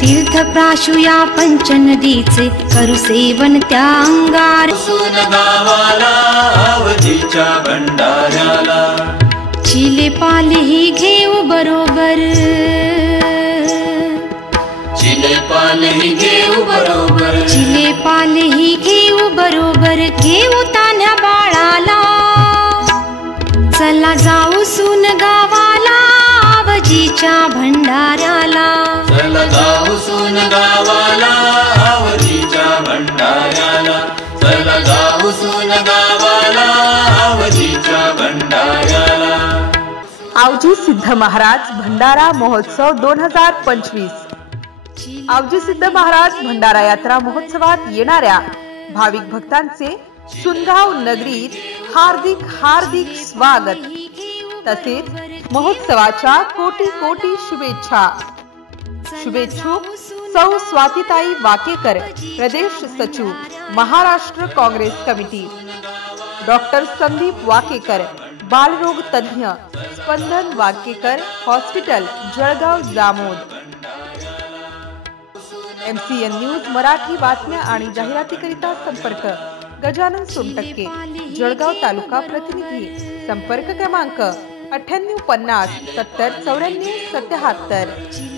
तीर्थ प्राशुया पंचनदीचे करू सेवन त्या अंगार गावाला अवधीच्या भंडाऱ्याला चिले पाले ही घेऊ बरोबर चिले पाले ही घेऊ बरोबर चिले पाले ही घेऊ बरोबर घेऊ तान्ह्या बाळाला चला जाऊ सून गावाला आवजीच्या भंडाऱ्याला चला जाऊ सून गावाला अवधीच्या भंडाऱ्याला चला जाऊ सून गावाला अवधीच्या भंडाऱ्याला। आवजी सिद्ध महाराज भंडारा महोत्सव 2025। आवजी सिद्ध महाराज भंडारा यात्रा महोत्सवात येणाऱ्या भाविक भक्तांचे सुनगाव नगरीत हार्दिक हार्दिक स्वागत तसेच महोत्सवाच्या कोटी कोटी शुभेच्छा। शुभेच्छुक सौ स्वातीताई वाकेकर, प्रदेश सचिव Maharashtra Congress committee, doctor Sandeep Wakekar, बालरोग तज्ञ, Spandan Wakekar hospital, Jalgaon Jamod. MCN news Marathi बातम्या आणि जाहिरातीकरिता संपर्क गजानन सोनटक्के, जळगाव तालुका प्रतिनिधी, संपर्क क्रमांक 9850 70 94 77।